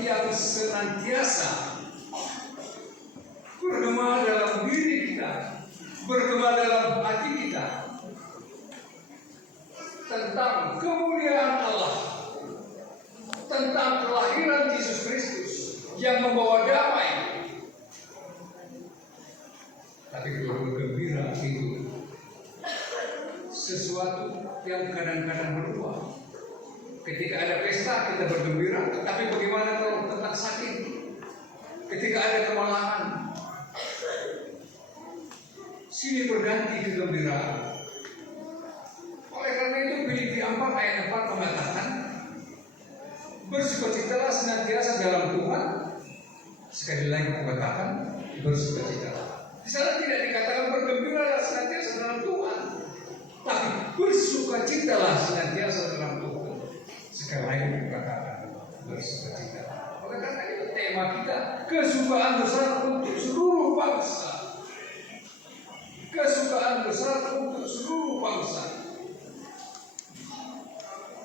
yang senantiasa bergema dalam diri kita, bergema dalam hati kita tentang kemuliaan Allah, tentang kelahiran Yesus Kristus yang membawa damai. Tapi kalau bergembira itu sesuatu yang kadang-kadang berubah. Ketika ada pesta kita bergembira, tapi bagaimana kalau tentang sakit? Ketika ada kemalahan, sini berganti kegembiraan. Oleh karena itu Filipi 4 ayat 4 mengatakan, bersukacitalah senantiasa dalam Tuhan. Sekali lagi mengatakan bersukacitalah. Di sana tidak dikatakan bergembiralah senantiasa dalam Tuhan, tapi bersukacitalah senantiasa dalam Tuhan. Sekali lagi dikatakan bersukacitalah. Oleh karena itu tema kita kesukaan besar untuk seluruh bangsa. Kesukaan besar untuk seluruh bangsa.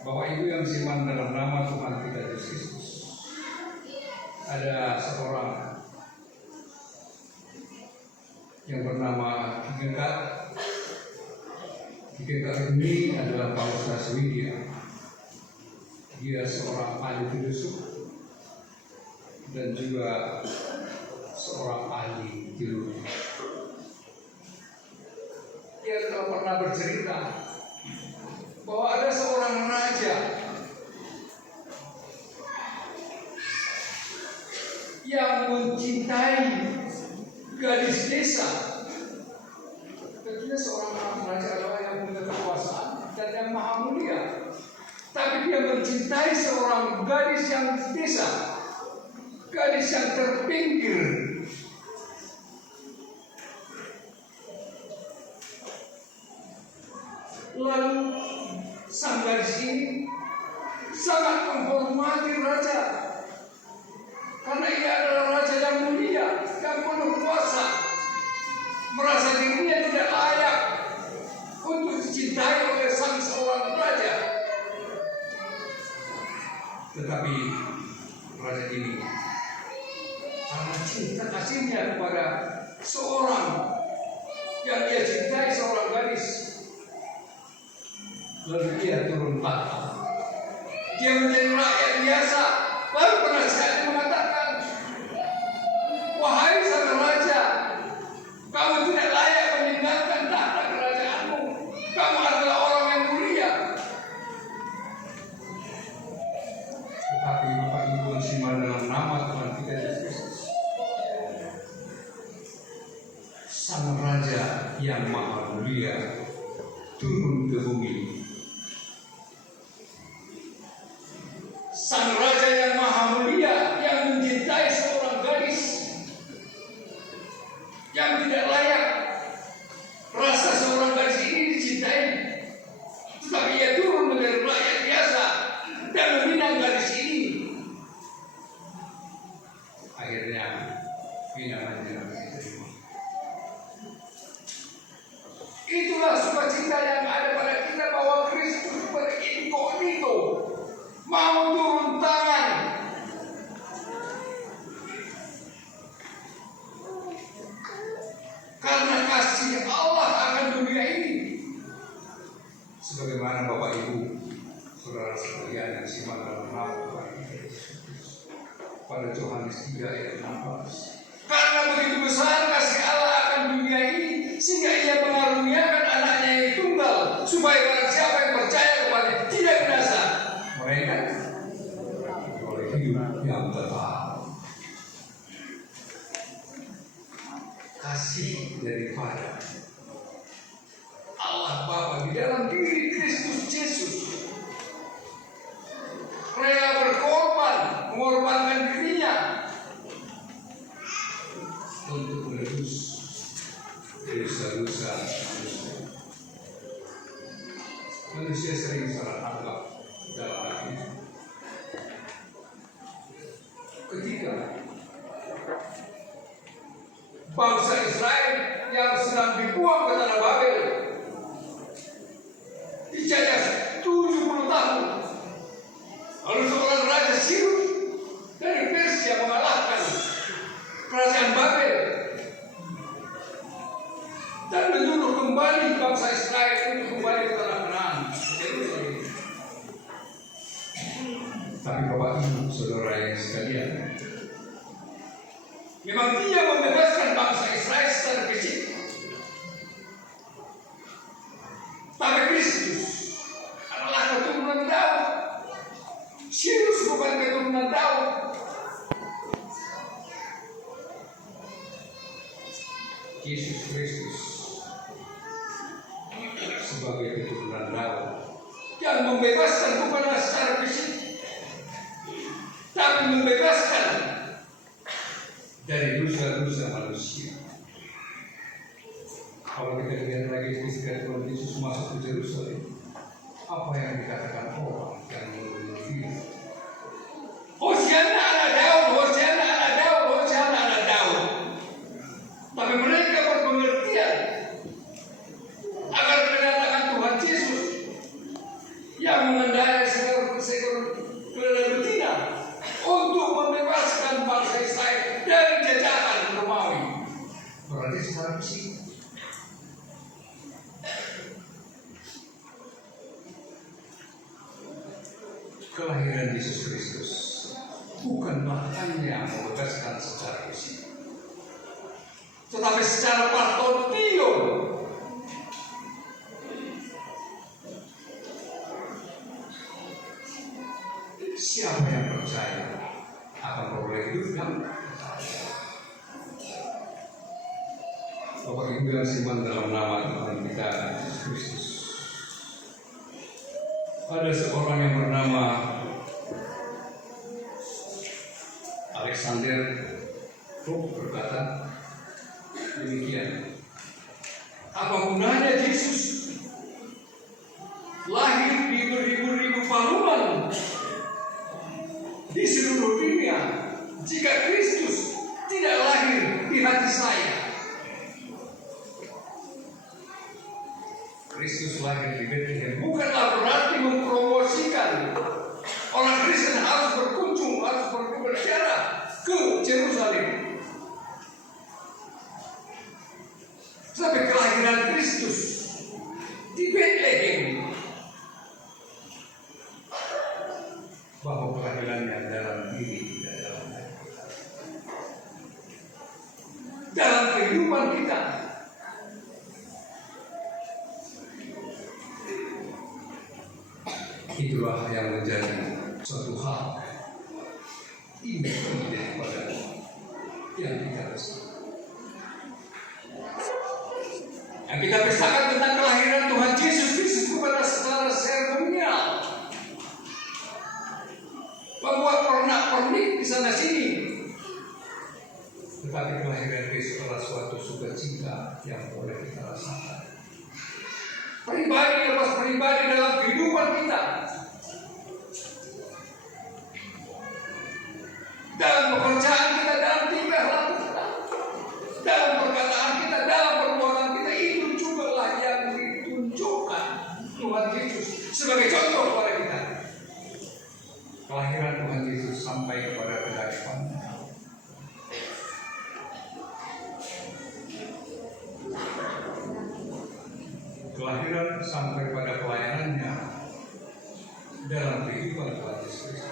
Bapak Ibu yang beriman dalam nama Tuhan kita Yesus Kristus, ada seorang yang bernama Kigengkat. Kigengkat ini adalah bangsa Swedia. Dia seorang ahli filsuf dan juga seorang ahli teologi. Dia telah pernah bercerita bahwa ada seorang raja yang mencintai gadis desa. Tentunya seorang raja adalah yang punya kekuasaan dan yang maha mulia. Tapi dia mencintai seorang gadis yang desa, gadis yang terpinggir. Lalu sang gadis ini sangat menghormati raja, karena ia adalah raja yang mulia, yang penuh kuasa. Merasa dirinya tidak layak untuk dicintai oleh sang seorang raja. Tetapi raja ini karena cinta kasihnya kepada seorang yang ia cintai, seorang gadis, lalu dia turun tahta. Dia menjadi rakyat biasa. Lalu penasihatnya mengatakan, wahai sang raja, kamu tidak layak meninggalkan tahta kerajaanmu. Kamu adalah orang yang mulia. Tetapi Bapak Ibu yang dalam nama Tuhan kita Yesus Kristus, sang raja yang maha mulia turun ke bumi. Sang raja yang maha mulia yang mencintai seorang gadis yang tidak layak. Rasa seorang gadis ini dicintai, tetapi ia turun menjadi rakyat biasa dan meminang gadis ini. Akhirnya pinangannya diterima. Itulah sukacita yang ada pada kita, bahwa Kristus berinkognito mau turun tangan karena kasih Allah akan dunia ini. Sebagaimana Bapak Ibu, saudara sekalian yang simak dalam nama Tuhan Yesus pada Yohanes 3 ayat 16. Karena begitu besar kasih Allah akan dunia ini, sehingga ia mengaruniakan anaknya yang tunggal, supaya barang siapa yang percaya kepadanya tidak binasa, mereka oleh hidup yang kekal. Kasih daripada Allah Bapa di dalam diri Kristus Yesus rela berkorban, mengorbankan dirinya untuk menebus dosa-dosa manusia. Manusia sering salah tangkap dalam hal ini. Ketika bangsa Israel yang sedang dibuang ke tanah Babel, dijajah 70 tahun, lalu seorang raja Sirus dari Bapak Ibu Saudara yang sekalian, memang Dia membebaskan bangsa Israel secara fisik. Tapi Kristus adalah keturunan Daud. Sirus bukan keturunan Daud. Yesus Kristus sebagai keturunan Daud yang membebaskan bukanlah secara fisik, tapi membebaskan dari dosa-dosa manusia. Kalau kita lihat lagi ketika Tuhan Yesus masuk ke Yerusalem, apa yang dikatakan orang yang menurut dia? Hosianna anak Daud, Hosianna anak Daud, Hosianna anak Daud. Tapi mereka berpengertian agar kedatangan Tuhan Yesus yang mengendarai seekor keledai betina untuk membebaskan bangsa Israel dari jajahan Romawi. Berarti secara fisik. Kelahiran Yesus Kristus bukanlah hanya yang membebaskan secara fisik, tetapi secara partotion. Siapa yang percaya akan beroleh hidup yang Bapak Ibu yang siman dalam nama Tuhan kita Yesus Kristus. Ada seorang yang bernama Alexander Pope berkata demikian, apa gunanya Yesus lahir di beribu-ribu paluan di seluruh dunia jika Kristus tidak lahir di hati saya? Kristus lahir di Bethlehem bukanlah berarti mempromosikan orang Kristen harus berkunjung, harus berziarah ke Yerusalem. Sampai kelahiran Kristus di Bethlehem, bahwa kelahirannya dalam diri kita, dalam kehidupan kita. Itulah yang menjadi suatu hal inti daripada yang kita rasakan. Yang kita pestakan tentang kelahiran Tuhan Yesus Kristus bukanlah secara seremonial, membuat pernak-pernik di sana sini, tetapi kelahiran Kristus adalah suatu sukacita yang boleh kita rasakan. Pribadi lepas pribadi dalam kehidupan kita, dalam pekerjaan kita, dalam tingkah laku kita, dalam perkataan kita, dalam perbuatan kita, itu juga lah yang ditunjukkan Tuhan Yesus sebagai contoh kepada kita. Kelahiran Tuhan Yesus sampai kepada kehidupan. Kelahiran sampai pada pelayanannya dalam kehidupan Tuhan Yesus Kristus.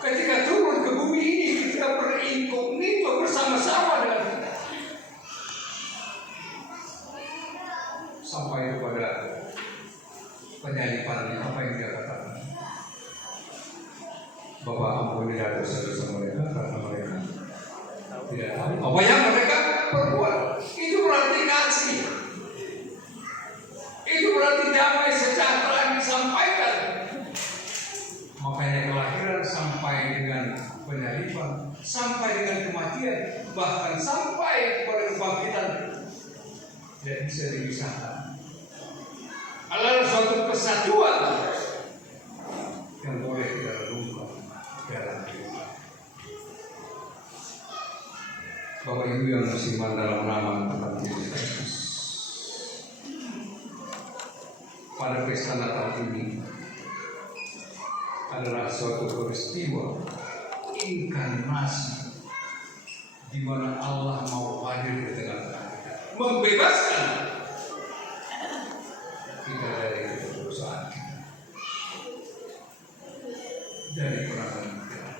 Ketika turun ke bumi ini, kita berinkognito bersama-sama dengan kita, sampai kepada penyalipan. Apa yang dia katakan? Bapak ampuni dosa-dosa mereka karena mereka tidak tahu apa yang mereka perbuat. Itu berarti kasih. Itu berarti damai sejahtera yang disampaikan. Makanya kelahiran sampai dengan penyalipan, sampai dengan kematian, bahkan sampai kepada kebangkitan, tidak bisa dipisahkan. Adalah suatu kesatuan yang boleh kita renungkan dalam kehidupan. Bapak Ibu yang bersiman dalam nama Tuhan Yesus Kristus, pada pesta Natal ini adalah suatu peristiwa inkarnasi di mana Allah mau hadir di tengah-tengah kita, membebaskan kita dari kedosaan kita. dari perangan kita.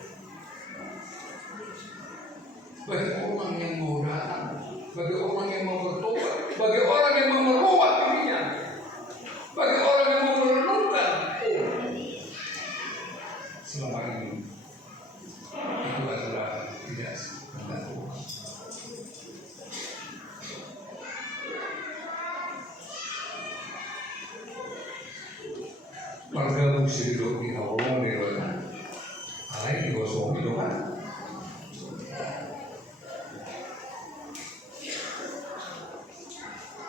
Bagi orang yang mau datang, bagi orang yang mau bertobat, bagi orang yang mau merubah dirinya, bagi orang yang mau merenungkan, selama ini itu adalah tidak benar. Pergabung sendiri di awal di luar, lain di gosong di luar.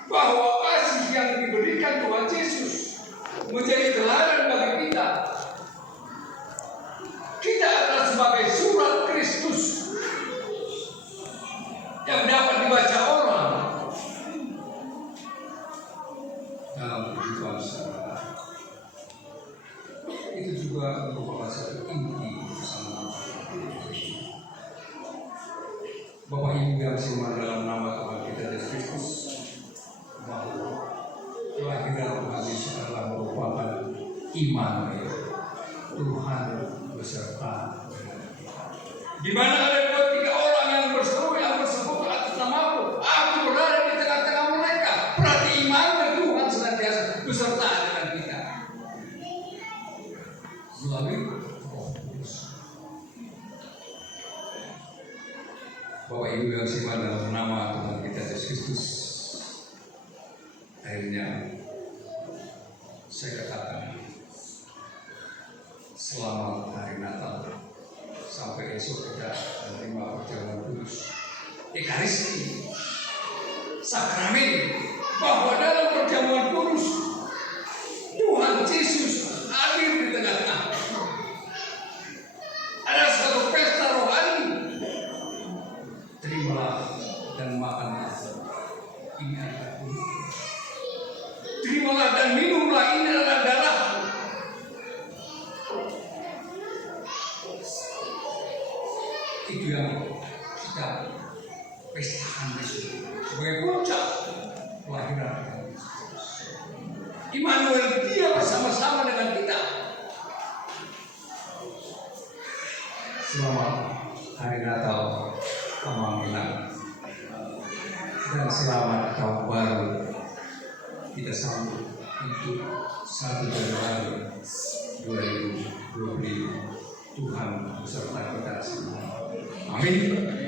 Bahwa kasih yang diberikan Tuhan Yesus menjadi teladan bagi kita. Kita adalah sebagai surat Kristus yang dapat dibaca orang dalam kehidupan sehari-hari. Itu juga merupakan satu inti bersama Bapak Ibu yang simak dalam nama Tuhan kita Yesus Kristus, bahwa kelahiran Tuhan Yesus adalah merupakan Immanuel, Tuhan beserta dengan kita. Di mana ada 2-3 orang yang berseru yang bersebut atas namaku, aku berada di tengah-tengah mereka. Berarti Immanuel, Tuhan senantiasa beserta dengan kita melalui Roh Kudus. Bapak Ibu yang simak dalam nama Tuhan kita Yesus Kristus, akhirnya saya katakan selamat hari Natal. Sampai esok kita menerima perjamuan kudus, Ekaristi, sakramen, bahwa dalam perjamuan kudus Tuhan Yesus hadir di tengah-tengah. Ada satu pesta rohani. Terimalah dan makanlah. Ini adalah tubuh. Terimalah dan minumlah, ini adalah darah. Itu yang kita pestakan di sini sebagai puncak kelahiran Yesus. Immanuel, dia bersama-sama dengan kita. Selamat hari Natal, Amang Inang, dan selamat tahun baru kita sambut untuk 1 Januari 2025. Tuhan beserta kita semua. Amin.